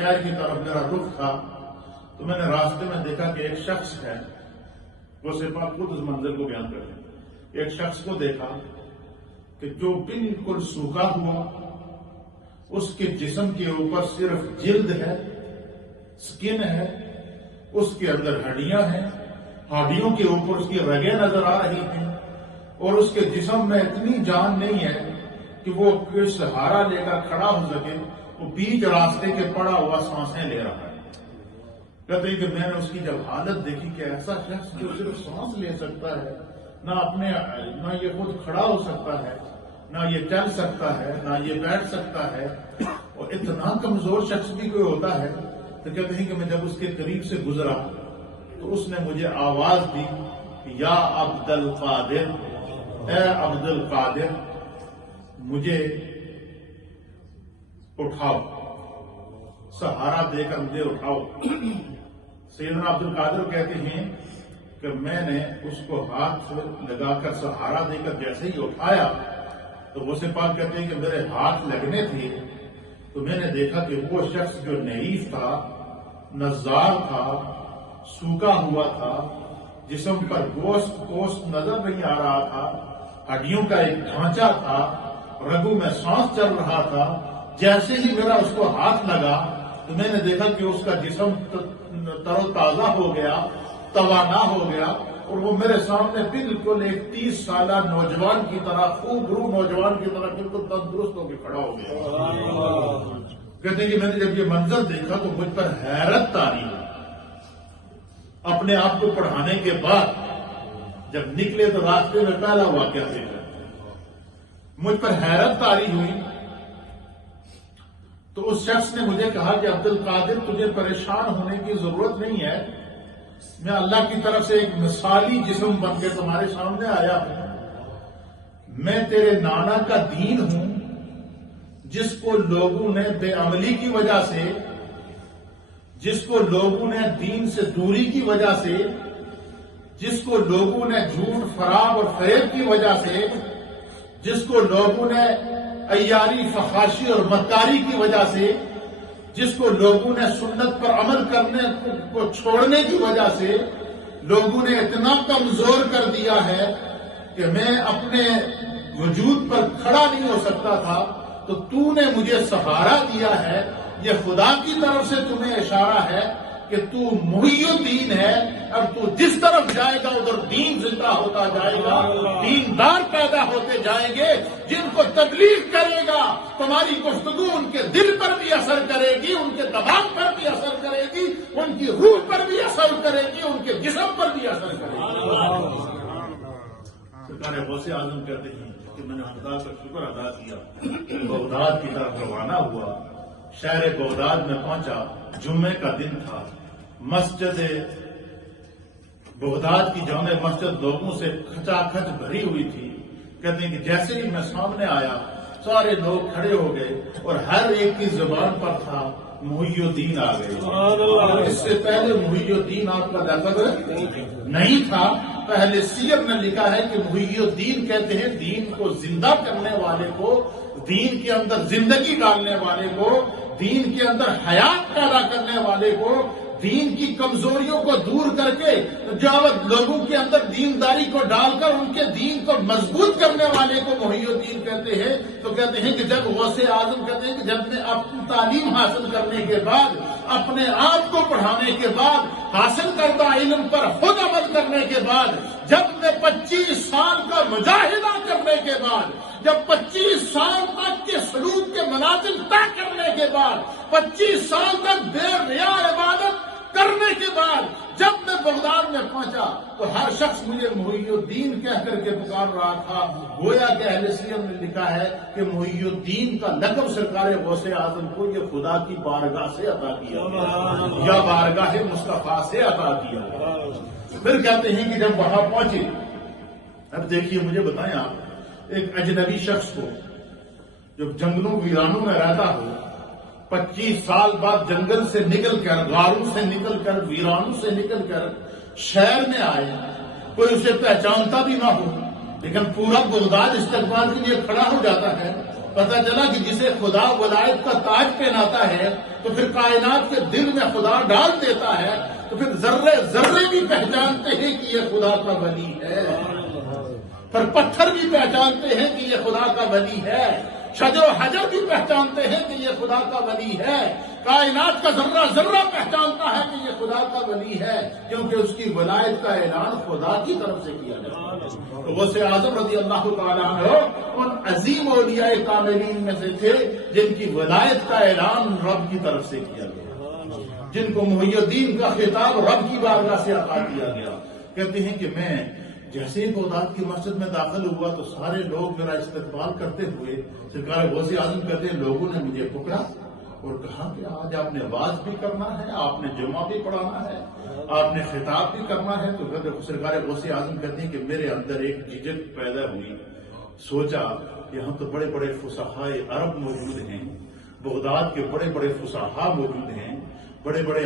شہر کی طرف میرا رخ تھا تو میں نے راستے میں دیکھا کہ ایک شخص ہے، وہ پاک خود اس منظر کو بیان کرتے ہیں۔ ایک شخص کو دیکھا کہ جو بالکل سوکھا ہوا، اس کے جسم کے اوپر صرف جلد ہے، سکن ہے، اس کے اندر ہڈیاں ہیں، ہڈیوں کے اوپر اس کی رگیں نظر آ رہی ہیں، اور اس کے جسم میں اتنی جان نہیں ہے کہ وہ کوئی سہارا لے کر کھڑا ہو سکے، وہ بیچ راستے کے پڑا ہوا سانسیں لے رہا ہے۔ کہتے ہیں کہ میں نے اس کی جب حالت دیکھی کہ ایسا شخص جو صرف سانس لے سکتا ہے، نہ یہ خود کھڑا ہو سکتا ہے، نہ یہ چل سکتا ہے، نہ یہ بیٹھ سکتا ہے، اور اتنا کمزور شخص بھی کوئی ہوتا ہے، تو کہتے ہیں کہ میں جب اس کے قریب سے گزرا تو اس نے مجھے آواز دی کہ یا عبد القادر، اے عبد القادر، مجھے اٹھاؤ، سہارا دے کر مجھے اٹھاؤ۔ سیدنا عبد القادر کہتے ہیں کہ میں نے اس کو ہاتھ سے لگا کر سہارا دے کر جیسے ہی اٹھایا تو وہ پاک کہتے ہیں کہ میرے ہاتھ لگنے تھے تو میں نے دیکھا کہ وہ شخص جو نحیف تھا، نزار تھا، سوکھا ہوا تھا، جسم پر گوشت نظر نہیں آ رہا تھا، ہڈیوں کا ایک ڈھانچہ تھا، رگوں میں سانس چل رہا تھا، جیسے ہی میرا اس کو ہاتھ لگا تو میں نے دیکھا کہ اس کا جسم تر و تازہ ہو گیا، توانا ہو گیا، اور وہ میرے سامنے بالکل ایک 30 سالہ نوجوان کی طرح، خوب روح نوجوان کی طرح بالکل تندرست ہو کے کھڑا ہو گیا۔ کہتے ہیں کہ میں نے جب یہ منظر دیکھا تو مجھ پر حیرت طاری ہوئی۔ اپنے آپ کو پڑھانے کے بعد جب نکلے تو راستے میں پہلا واقعہ دیکھا، مجھ پر حیرت طاری ہوئی۔ تو اس شخص نے مجھے کہا کہ عبد القادر، تجھے پریشان ہونے کی ضرورت نہیں ہے، میں اللہ کی طرف سے ایک مثالی جسم بن کے تمہارے سامنے آیا ہوں۔ میں تیرے نانا کا دین ہوں، جس کو لوگوں نے بے عملی کی وجہ سے، جس کو لوگوں نے دین سے دوری کی وجہ سے، جس کو لوگوں نے جھوٹ، فریب اور فریب کی وجہ سے، جس کو لوگوں نے عیاری، فحاشی اور مکاری کی وجہ سے، جس کو لوگوں نے سنت پر عمل کرنے کو چھوڑنے کی وجہ سے لوگوں نے اتنا کمزور کر دیا ہے کہ میں اپنے وجود پر کھڑا نہیں ہو سکتا تھا، تو تو نے مجھے سہارا دیا ہے۔ یہ خدا کی طرف سے تمہیں اشارہ ہے کہ تو محی الدین ہے، اب تو جس طرف جائے گا ادھر دین زندہ ہوتا جائے گا، دیندار پیدا ہوتے جائیں گے، جن کو تبلیغ کرے گا تمہاری گفتگو ان کے دل پر بھی اثر کرے گی، ان کے دماغ پر بھی اثر کرے گی، ان کی روح پر بھی اثر کرے گی، ان کے جسم پر بھی اثر کرے گی۔ سرکار غوث اعظم کہتے ہیں کہ میں نے خدا کا شکر ادا کیا، بغداد کی طرف روانہ ہوا، شہر بغداد میں پہنچا، جمعے کا دن تھا، مسجد بغداد کی جامع مسجد لوگوں سے کھچا کھچ بھری ہوئی تھی۔ کہتے ہیں کہ جیسے ہی میں سامنے آیا سارے لوگ کھڑے ہو گئے اور ہر ایک کی زبان پر تھا محی الدین آ گئے۔ اس سے پہلے محی الدین آپ کا لفظ نہیں تھا، پہلے سیر نے لکھا ہے کہ محی الدین کہتے ہیں دین کو زندہ کرنے والے کو، دین کے اندر زندگی ڈالنے والے کو، دین کے اندر حیات پیدا کرنے والے کو، دین کی کمزوریوں کو دور کر کے لوگوں کے اندر دینداری کو ڈال کر ان کے دین کو مضبوط کرنے والے کو محی الدین کہتے ہیں۔ تو کہتے ہیں کہ جب غوث اعظم کہتے ہیں کہ جب میں اپنی تعلیم حاصل کرنے کے بعد، اپنے آپ کو پڑھانے کے بعد، حاصل کردہ علم پر خود عمل کرنے کے بعد، جب میں 25 سال کا مجاہدہ کرنے کے بعد، جب 25 سال تک کے سلوک کے منازل طے کرنے کے بعد، 25 سال تک بے ریا عبادت کرنے کے بعد جب میں بغداد میں پہنچا تو ہر شخص مجھے محی الدین کہہ کر کے پکار رہا تھا۔ گویا کہ اہل سیر نے لکھا ہے کہ محی الدین کا لقب سرکار غوث اعظم کو یہ خدا کی بارگاہ سے عطا کیا یا بارگاہ مصطفیٰ سے عطا کیا۔ پھر کہتے ہیں کہ جب وہاں پہنچے، اب دیکھیے مجھے بتائیں آپ، ایک اجنبی شخص کو جو جنگلوں ویرانوں میں رہتا ہو، 25 سال بعد جنگل سے نکل کر، غاروں سے نکل کر، ویرانوں سے نکل کر شہر میں آئے، کوئی اسے پہچانتا بھی نہ ہو، لیکن پورا بغداد استقبال کے لیے کھڑا ہو جاتا ہے، پتہ چلا کہ جسے خدا ولایت کا تاج پہناتا ہے تو پھر کائنات کے دل میں خدا ڈال دیتا ہے، تو پھر ذرے ذرے بھی پہچانتے ہیں کہ یہ خدا کا ولی ہے، پھر پتھر بھی پہچانتے ہیں کہ یہ خدا کا ولی ہے، شجر و حجر بھی پہچانتے ہیں کہ یہ خدا کا ولی ہے، کائنات کا ذرہ ذرہ پہچانتا ہے کہ یہ خدا کا ولی ہے، کیونکہ اس کی ولایت کا اعلان خدا کی طرف سے کیا جاتا ہے۔ تو غوث اعظم رضی اللہ تعالیٰ عنہ ان عظیم اولیاء کاملین میں سے تھے جن کی ولایت کا اعلان رب کی طرف سے کیا گیا، جن کو محی الدین کا خطاب رب کی بارگاہ سے عطا کیا گیا۔ کہتے ہیں کہ میں جیسے ہی بغداد کی مسجد میں داخل ہوا تو سارے لوگ میرا استقبال کرتے ہوئے سرکار غوث اعظم کہتے ہیں لوگوں نے مجھے پکڑا اور کہا کہ آج آپ نے واز بھی کرنا ہے، آپ نے جمعہ بھی پڑھانا ہے، آپ نے خطاب بھی کرنا ہے۔ تو سرکار غوث اعظم کہتے ہیں کہ میرے اندر ایک جھجک پیدا ہوئی، سوچا یہاں تو بڑے بڑے فصحاء عرب موجود ہیں، بغداد کے بڑے بڑے فصحاء موجود ہیں، بڑے بڑے